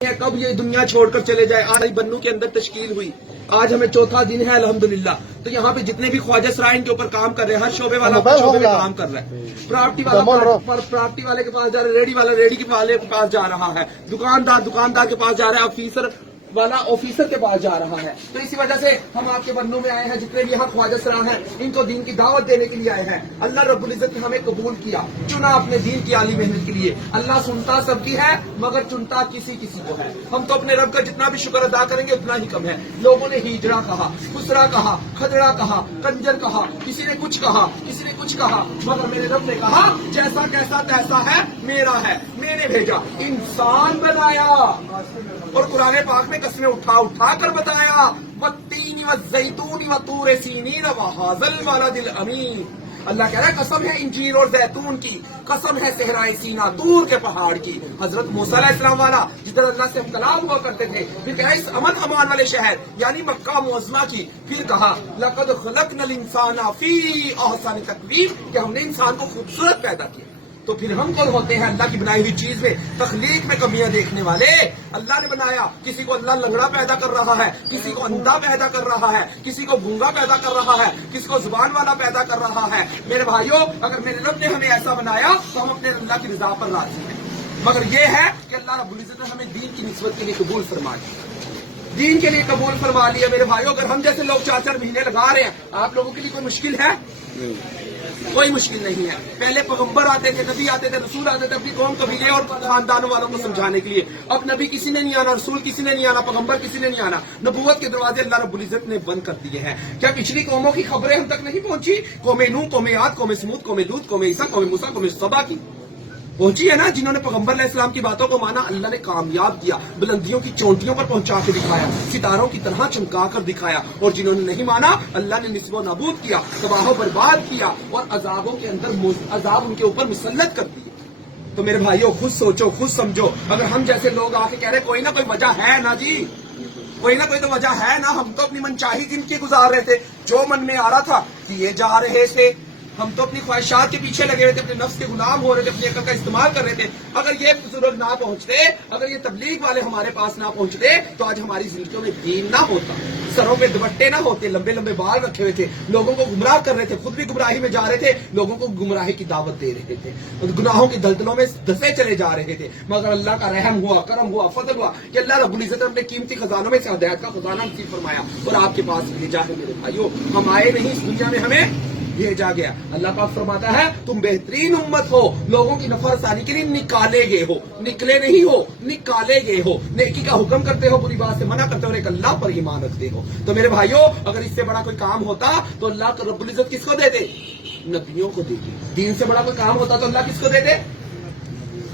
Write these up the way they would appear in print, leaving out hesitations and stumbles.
کب یہ دنیا چھوڑ کر چلے جائے. آج بنو کے اندر تشکیل ہوئی, آج ہمیں چوتھا دن ہے الحمدللہ. تو یہاں پہ جتنے بھی خواجہ سرائن کے اوپر کام کر رہے ہیں, ہر شعبے والا اپنے شعبے میں کام کر رہا ہے. پراپرٹی والا پراپرٹی والے کے پاس جا رہا ہے, ریڈی والا ریڈی کے پاس جا رہا ہے, دکاندار کے پاس جا رہا ہے, آفیسر والا آفیسر کے پاس جا رہا ہے. تو اسی وجہ سے ہم آپ کے بنوں میں آئے ہیں, جتنے بھی یہاں خواجہ سرا ہیں ان کو دین کی دعوت دینے کے لیے آئے ہیں. اللہ رب العزت نے ہمیں قبول کیا, چنا اپنے دین کی عالی محنت کے لیے. اللہ سنتا سب کی ہے مگر چنتا کسی کسی کو ہے. ہم تو اپنے رب کا جتنا بھی شکر ادا کریں گے اتنا ہی کم ہے. لوگوں نے ہیجڑا کہا, خسرا کہا, کھدڑا کہا, کنجر کہا, کسی نے کچھ کہا, کسی نے کچھ کہا, مگر میرے رب نے کہا جیسا کیسا تیسا ہے میرا ہے, میں نے بھیجا, انسان بنایا. اور قرآن پاک میں قسمیں اٹھا کر بتایا, والتین والزیتون وطور سینین وہذا البلد الامین. اللہ کہہ رہا ہے قسم ہے انجیر اور زیتون کی, قسم ہے صحرائے سینا دور کے پہاڑ کی. حضرت موسیٰ علیہ السلام والا جدھر اللہ سے کلام ہوا کرتے تھے, پھر کہا اس امن امان والے شہر یعنی مکہ معظمہ کی. پھر کہا لقد خلقنا الانسان فی احسن تقویم, کہ ہم نے انسان کو خوبصورت پیدا کیا. تو پھر ہم کون ہوتے ہیں اللہ کی بنائی ہوئی چیز میں تخلیق میں کمیاں دیکھنے والے؟ اللہ نے بنایا, کسی کو اللہ لنگڑا پیدا کر رہا ہے, کسی کو اندھا پیدا کر رہا ہے, کسی کو گونگا پیدا کر رہا ہے, کسی کو زبان والا پیدا کر رہا ہے. میرے بھائیوں, اگر میرے رب نے ہمیں ایسا بنایا تو ہم اپنے اللہ کی رضا پر راضی ہیں. مگر یہ ہے کہ اللہ رب العزت نے ہمیں دین کی نسبت کے لیے قبول فرما لیا, دین کے لیے قبول فرما لیا. میرے بھائیوں, اگر ہم جیسے لوگ 4 مہینے لگا رہے ہیں, آپ لوگوں کے لیے کوئی مشکل ہے؟ کوئی مشکل نہیں ہے. پہلے پیغمبر آتے تھے, نبی آتے تھے, رسول آتے تھے اپنی قوم قبیلے اور خاندانوں والوں کو سمجھانے کے لیے. اب نبی کسی نے نہیں آنا, رسول کسی نے نہیں آنا, پیغمبر کسی نے نہیں آنا. نبوت کے دروازے اللہ رب العزت نے بند کر دیے ہیں. کیا پچھلی قوموں کی خبریں ہم تک نہیں پہنچی؟ قوم نوح, قوم عاد, قوم سمود, قوم لوط, قوم عیسیٰ, قوم موسیٰ, قوم سبا کی پہنچی ہے نا, جنہوں نے پیغمبر علیہ السلام کی باتوں کو مانا. اللہ نے کامیاب کیا, بلندیوں کی چونٹیوں پر پہنچا کے دکھایا, ستاروں کی طرح چمکا کر دکھایا. اور جنہوں نے نہیں مانا اللہ نے نصب و نابود کیا, تباہ و برباد کیا, اور عذابوں کے اندر عذاب ان کے اوپر مسلط کر دیے. تو میرے بھائیوں, خود سوچو, خود سمجھو. اگر ہم جیسے لوگ آ کے کہہ رہے کوئی نہ کوئی وجہ ہے نا جی, کوئی نہ کوئی تو وجہ ہے نا, ہم تو اپنی منچاہی زندگی گزار رہے تھے, جو من میں آ رہا تھا کیے جا رہے تھے. ہم تو اپنی خواہشات کے پیچھے لگے ہوئے تھے, اپنے نفس کے غلام ہو رہے تھے, اپنی عقل کا استعمال کر رہے تھے. اگر یہ بزرگ نہ پہنچتے, اگر یہ تبلیغ والے ہمارے پاس نہ پہنچتے تو آج ہماری زندگیوں میں دین نہ ہوتا, سروں پہ دوپٹے نہ ہوتے, لمبے لمبے بال رکھے ہوئے تھے, لوگوں کو گمراہ کر رہے تھے, خود بھی گمراہی میں جا رہے تھے, لوگوں کو گمراہی کی دعوت دے رہے تھے, گناہوں کی دلدلوں میں دھسے چلے جا رہے تھے. مگر اللہ کا رحم ہوا, کرم ہوا, فضل ہوا کہ اللہ رب العزت نے اپنے قیمتی خزانوں میں سے ہدایت کا خزانہ نصیب فرمایا اور آپ کے پاس بھیجا ہے. میرے بھائیوں, ہم آئے نہیں اس دنیا میں, ہمیں بھیجا گیا. اللہ پاک فرماتا ہے تم بہترین امت ہو, لوگوں کی نفع رسانی کے لیے نکالے گئے ہو, نکلے نہیں ہو, نکالے گئے ہو. نیکی کا حکم کرتے ہو, بری بات سے منع کرتے ہو, اور ایک اللہ پر ایمان رکھتے ہو. تو میرے بھائیوں, اگر اس سے بڑا کوئی کام ہوتا تو اللہ کا رب العزت کس کو دیتے؟ نبیوں کو دیتے. دین سے بڑا کوئی کام ہوتا تو اللہ کس کو دیتے؟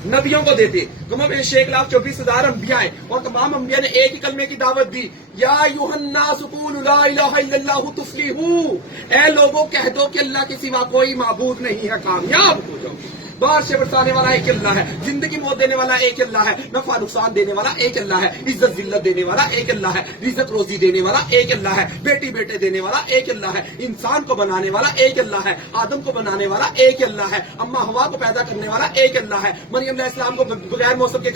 نبیوں کو دیتے. کم از 1,24,000 انبیاء ہیں اور تمام انبیاء نے ایک ہی کلمے کی دعوت دی, یا ایھا الناس قولوا لا الہ الا اللہ تفلحوا, اے لوگوں کہہ دو کہ اللہ کے سوا کوئی معبود نہیں ہے, کامیاب ہو جاؤ. بارش برسانے والا ایک اللہ ہے, زندگی موت دینے والا ایک اللہ ہے, نفع نقصان دینے والا ایک اللہ ہے, عزت ذلت دینے والا ایک اللہ ہے, رزق روزی دینے والا ایک اللہ ہے, بیٹی بیٹے دینے والا ایک اللہ ہے, انسان کو بنانے والا ایک اللہ ہے, آدم کو بنانے والا ایک اللہ ہے, اما ہوا کو پیدا کرنے والا ایک اللہ ہے, مریم علیہ السلام کو بغیر موسم کے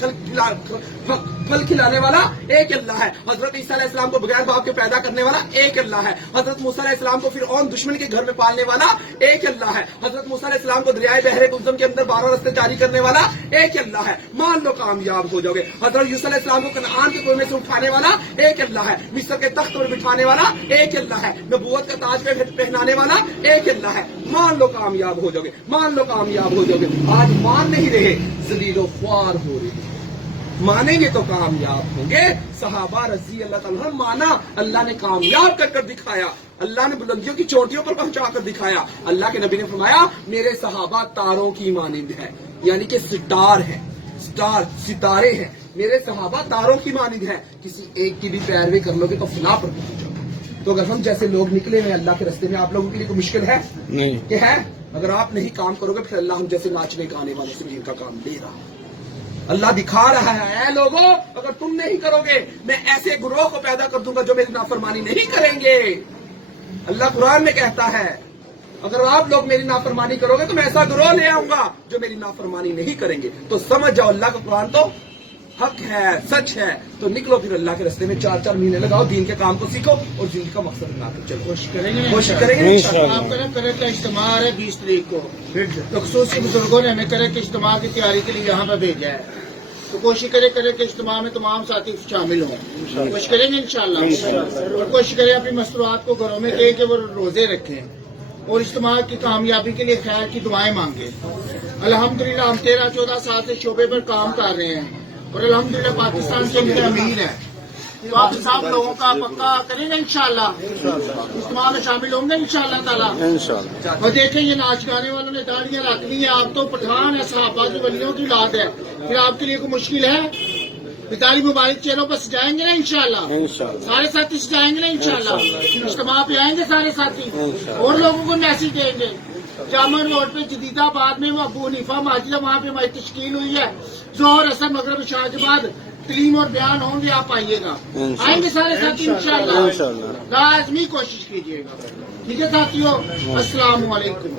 پھل کھلانے والا ایک اللہ ہے, حضرت عیسیٰ علیہ السلام کو بغیر باپ کے پیدا کرنے والا ایک اللہ ہے, حضرت موسیٰ علیہ السلام کو فرعون دشمن کے گھر میں پالنے والا ایک اللہ ہے, حضرت موسیٰ علیہ السلام کو دریائے بحر کلثم کے اندر 12 رستے جاری کرنے والا ایک اللہ ہے. مان لو کامیاب ہو جاؤ گے. حضرت یوسف علیہ السلام کو کنعان کے کنویں سے اٹھانے والا ایک اللہ ہے, مصر کے تخت پر بٹھانے والا ایک اللہ ہے, نبوت کا تاج پہ پہنانے والا ایک اللہ ہے. مان لو کامیاب ہو جاؤ گے, مان لو کامیاب ہو جاؤ گے. آج مان نہیں رہے, ذلیل و خوار ہو رہے. مانیں گے تو کامیاب ہوں گے. صحابہ رضی اللہ تعالیٰ مانا, اللہ نے کامیاب کر دکھایا, اللہ نے بلندیوں کی چوٹیوں پر پہنچا کر دکھایا. اللہ کے نبی نے فرمایا میرے صحابہ تاروں کی مانند ہے, یعنی کہ سٹار ہے, ستارے ہیں. میرے صحابہ تاروں کی مانند ہے, کسی ایک کی بھی پیروی کر لو گے تو فنا پر پہنچ جاؤ گے. تو اگر ہم جیسے لوگ نکلے ہیں اللہ کے راستے میں, آپ لوگوں کے لیے کوئی مشکل ہے نہیں کہ ہے؟ اگر آپ نہیں کام کرو گے پھر اللہ ہم جیسے ناچنے گانے والوں سے بھی ان کا کام لے رہا ہے. اللہ دکھا رہا ہے, اے لوگوں اگر تم نہیں کرو گے میں ایسے گروہ کو پیدا کر دوں گا جو میری نافرمانی نہیں کریں گے. اللہ قرآن میں کہتا ہے اگر آپ لوگ میری نافرمانی کرو گے تو میں ایسا گروہ لے آؤں گا جو میری نافرمانی نہیں کریں گے. تو سمجھ جاؤ اللہ کا قرآن تو حق ہے سچ ہے تو نکلو پھر اللہ کے راستے میں 4 مہینے لگاؤ دین کے کام کو سیکھو اور زندگی کا مقصد بنا کر چلو کوشش کریں گے آپ کرے کا اجتماع ہے 20 تاریخ کو تو خصوصی بزرگوں نے ہمیں کرے کہ اجتماع کی تیاری کے لیے یہاں پہ بھیجا ہے تو کوشش کرے کہ اجتماع میں تمام ساتھی شامل ہوں کوشش کریں گے انشاءاللہ اور کوشش کریں اپنی مصروفات کو گھروں میں کہیں کہ وہ روزے رکھیں اور اجتماع کی کامیابی کے لیے خیر کی دعائیں مانگیں الحمدللہ ہم 13-14 سال سے شعبے پر کام کر رہے ہیں اور الحمدللہ پاکستان کے لیے امیر ہے تو آپ سب لوگوں کا پکا کریں گے انشاءاللہ اجتماع میں شامل ہوں گے انشاءاللہ تعالیٰ اور دیکھیں یہ ناچ گانے والوں نے داڑیاں رکھ لی ہیں آپ تو پٹھان ہے صحابہ کی ولیوں کی اولاد ہے پھر آپ کے لیے کوئی مشکل ہے پتالی مبارک چینوں پر سجائیں گے نا انشاءاللہ سارے ساتھی سجائیں گے نا انشاءاللہ اجتماع پہ آئیں گے سارے ساتھی اور لوگوں کو میسج دیں گے جامع روڈ پہ جدید آباد میں ابو حنیفہ مسجد وہاں پہ ہماری تشکیل ہوئی ہے ظہر اثر مغرب عشاء کے بعد تعلیم اور بیان ہوں گے آپ آئیے گا آئیں گے سارے ساتھی انشاءاللہ لازمی کوشش کیجیے گا ٹھیک ہے ساتھیوں السلام علیکم